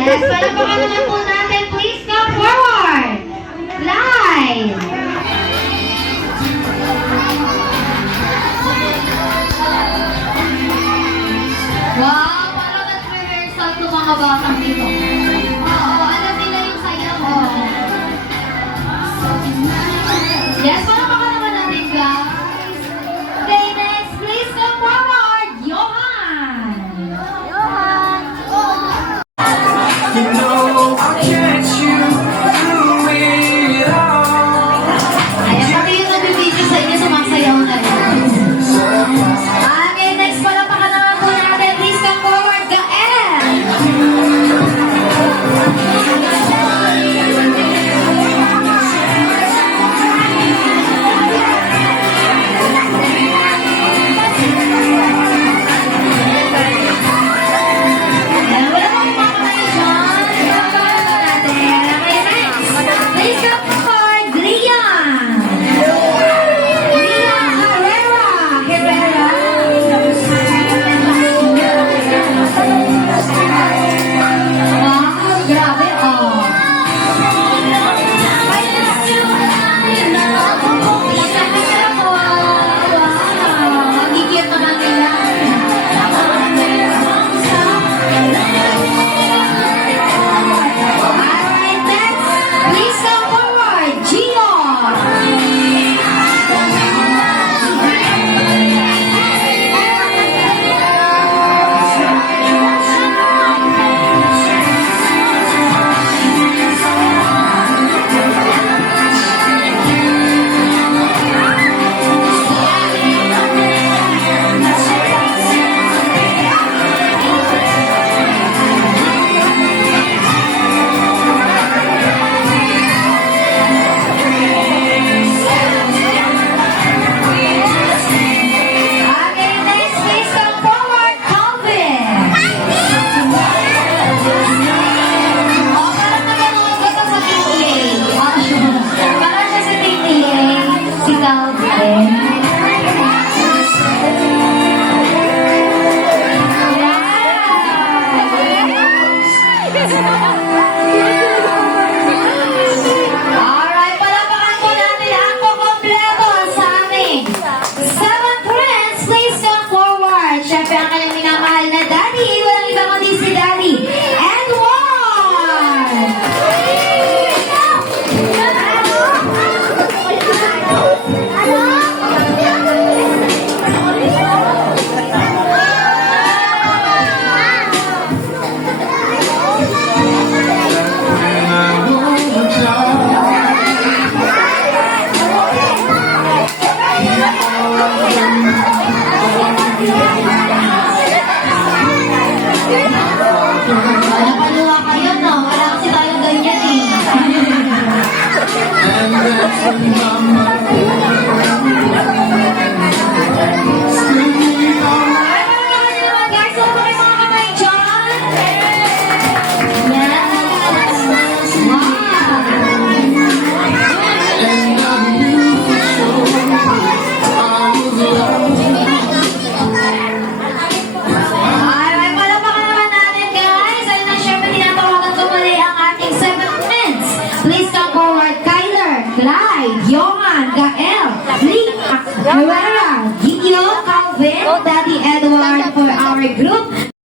Yes, palapakan naman po natin. Please come forward. Live. Wow, parang nag-rehearsal itong mga batang dito. Oo, alam nila yung sayaw. Yes, palapakan naman natin, guys. Okay, next, please come forward. Johan. You know I can't you do it all. Ayan, pati yung nabibigay sa inyo, sumasayaw na rin. Okay, next palapakan naman po natin. Please come forward, Gael. Ayan, wala pang pamatayo dyan. Palapakan naman natin. Okay, next. Please come forward, Rian. Rian Herrera. Wow, grabe, oh. Wow, magigit naman nila. Alright, next. Please come forward, Gio. Okay, next, please come forward, Calvin. Oh, parang naganood ka sa PTA. Parang siya sa PTA, si Calvin. Alright, palapakan po natin ang kukompleto sa aming 7 friends. Please come forward. Siyempre, ang kanyang minamahal na daddy. Walang iba kundi si Daddy Edward. Napaluwa kayo, no? Wala kasi tayo ganyan, eh. And that's when mama screaming on. Ay, palakpakan niyo naman, guys. Huwag po kayo mga kamay dyan. Yes. Wow. And I knew for sure I was loved. Alright, palapakan naman natin, guys. Ayun na, syempre, tinatawagan ko muli ang ating 7 friends. Please come forward, Kyler, Clyde, Johan, Gael, Lee, Herrera, Gio, Calvin, Daddy Edward for our group.